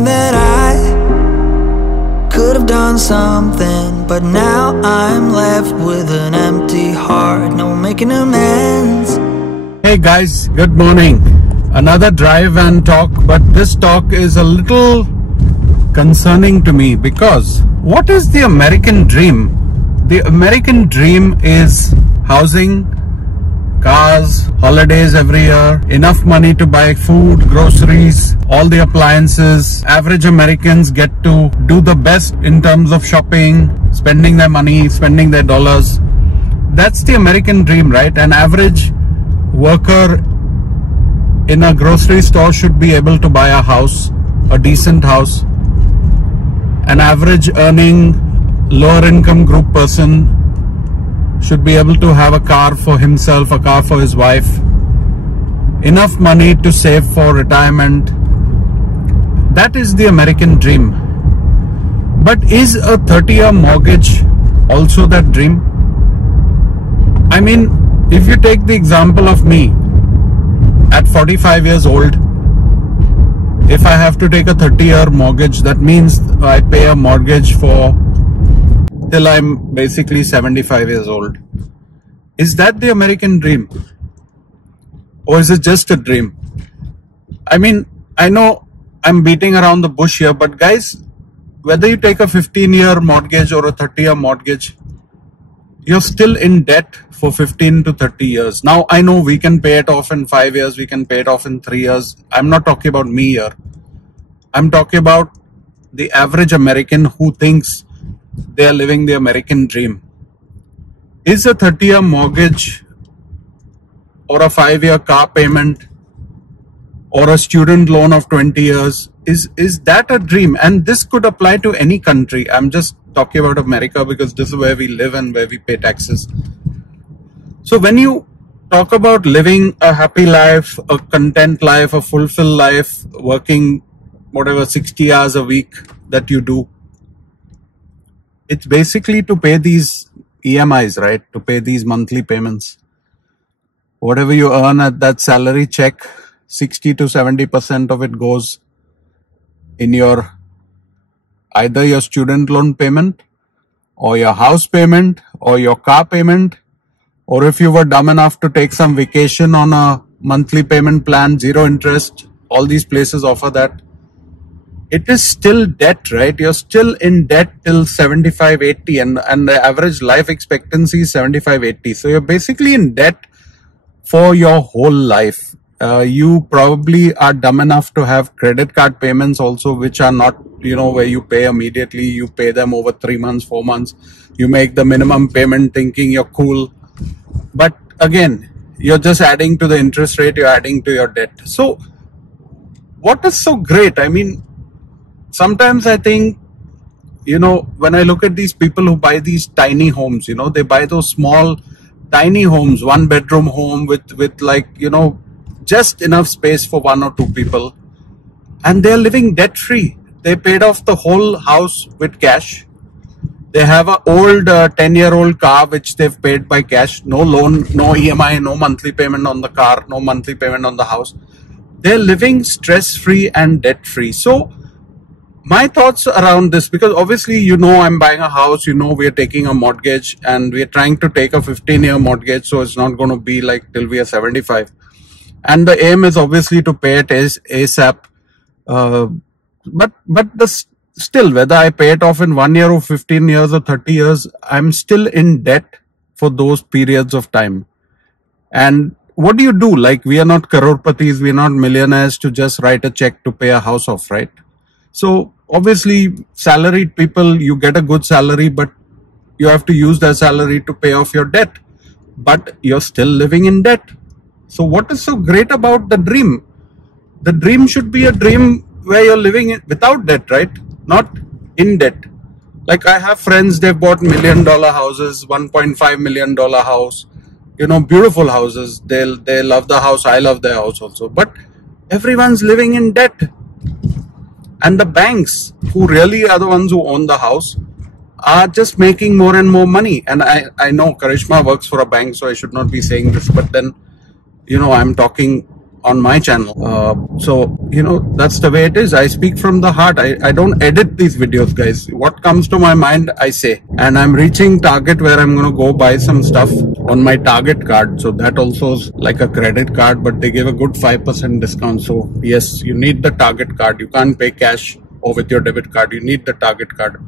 wishing that I could have done something, but now I'm left with an empty heart, no making amends. Hey guys, good morning. Another drive and talk, but this talk is a little concerning to me because what is the American dream? The American dream is housing, cars, holidays every year, enough money to buy food, groceries, all the appliances. Average Americans get to do the best in terms of shopping, spending their money, spending their dollars. That's the American dream, right? An average worker in a grocery store should be able to buy a house, a decent house. An average earning lower income group person should be able to have a car for himself, a car for his wife, enough money to save for retirement. That is the American dream. But is a 30-year mortgage also that dream? I mean, if you take the example of me, at 45 years old, if I have to take a 30-year mortgage, that means I pay a mortgage for till I'm basically 75 years old. Is that the American dream? Or is it just a dream? I mean, I know I'm beating around the bush here, but guys, whether you take a 15-year mortgage or a 30-year mortgage, you're still in debt for 15 to 30 years. Now, I know we can pay it off in 5 years, we can pay it off in 3 years. I'm not talking about me here. I'm talking about the average American who thinks they are living the American dream. Is a 30-year mortgage or a 5-year car payment or a student loan of 20 years, is that a dream? And this could apply to any country. I'm just talking about America because this is where we live and where we pay taxes. So when you talk about living a happy life, a content life, a fulfilled life, working whatever 60 hours a week that you do, it's basically to pay these EMIs, right? To pay these monthly payments. Whatever you earn at that salary check, 60 to 70% of it goes in your either your student loan payment or your house payment or your car payment, or if you were dumb enough to take some vacation on a monthly payment plan, 0 interest, all these places offer that. It is still debt, right? You're still in debt till 75, 80 and the average life expectancy is 75, 80. So you're basically in debt for your whole life. You probably are dumb enough to have credit card payments also, which are not, where you pay immediately. You pay them over 3 months, 4 months. You make the minimum payment thinking you're cool. But again, you're just adding to the interest rate, you're adding to your debt. So what is so great? I mean, sometimes I think, when I look at these people who buy these tiny homes, they buy those small, tiny homes, 1-bedroom home with like, just enough space for 1 or 2 people. And they're living debt free. They paid off the whole house with cash. They have an old 10-year-old car, which they've paid by cash. No loan, no EMI, no monthly payment on the car, no monthly payment on the house. They're living stress free and debt free. So my thoughts around this, because obviously, I'm buying a house, we're taking a mortgage and we're trying to take a 15-year mortgage. So it's not going to be like till we are 75. And the aim is obviously to pay it ASAP. But still, whether I pay it off in 1 year or 15 years or 30 years, I'm still in debt for those periods of time. And what do you do? Like, we are not crorpatis, we are not millionaires to just write a check to pay a house off, right? So obviously, salaried people, you get a good salary, but you have to use that salary to pay off your debt. But you're still living in debt. So what is so great about the dream? The dream should be a dream where you're living without debt, right? Not in debt. Like, I have friends, they've bought $1 million houses, $1.5 million house, beautiful houses. They love the house. I love their house also. But everyone's living in debt. And the banks, who really are the ones who own the house, are just making more and more money. And I know Karishma works for a bank, so I should not be saying this, but then, I'm talking on my channel. So, you know, that's the way it is. I speak from the heart. I don't edit these videos, guys. What comes to my mind, I say. And I'm reaching Target where I'm going to go buy some stuff on my Target card. So that also is like a credit card, but they give a good 5% discount. So yes, you need the Target card. You can't pay cash or with your debit card. You need the Target card.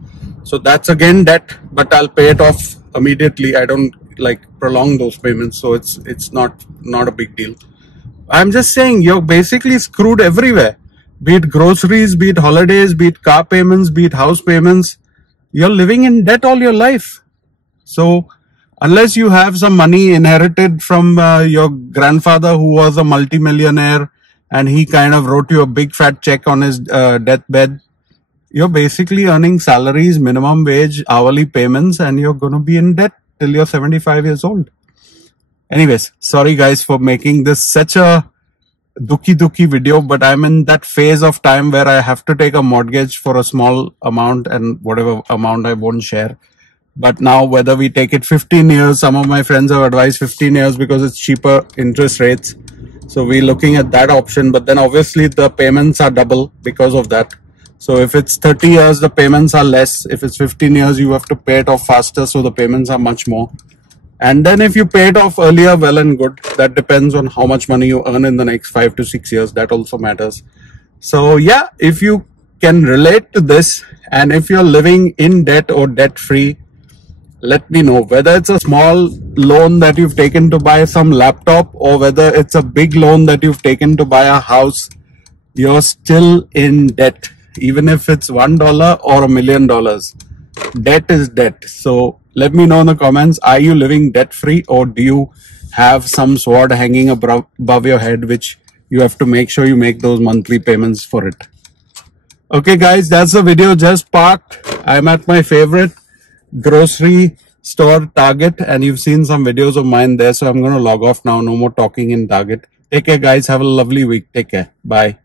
So that's again debt, but I'll pay it off immediately. I don't like prolong those payments. So it's not a big deal. I'm just saying you're basically screwed everywhere. Be it groceries, be it holidays, be it car payments, be it house payments. You're living in debt all your life. So unless you have some money inherited from your grandfather who was a multimillionaire and he kind of wrote you a big fat check on his deathbed, you're basically earning salaries, minimum wage, hourly payments, and you're going to be in debt till you're 75 years old. Anyways, sorry guys for making this such a dookie video, but I'm in that phase of time where I have to take a mortgage for a small amount and whatever amount I won't share. But now whether we take it 15 years, some of my friends have advised 15 years because it's cheaper interest rates. So we're looking at that option, but then obviously the payments are double because of that. So if it's 30 years, the payments are less. If it's 15 years, you have to pay it off faster. So the payments are much more. And then if you pay it off earlier, well and good. That depends on how much money you earn in the next 5 to 6 years. That also matters. So yeah, if you can relate to this and if you're living in debt or debt free, let me know. Whether it's a small loan that you've taken to buy some laptop or whether it's a big loan that you've taken to buy a house, you're still in debt. Even if it's $1 or $1 million, debt is debt. So let me know in the comments, are you living debt free or do you have some sword hanging above your head which you have to make sure you make those monthly payments for it? Okay guys, that's the video. Just parked. I'm at my favorite grocery store, Target, and you've seen some videos of mine there. So I'm going to log off now. No more talking in Target. Take care guys. Have a lovely week. Take care. Bye.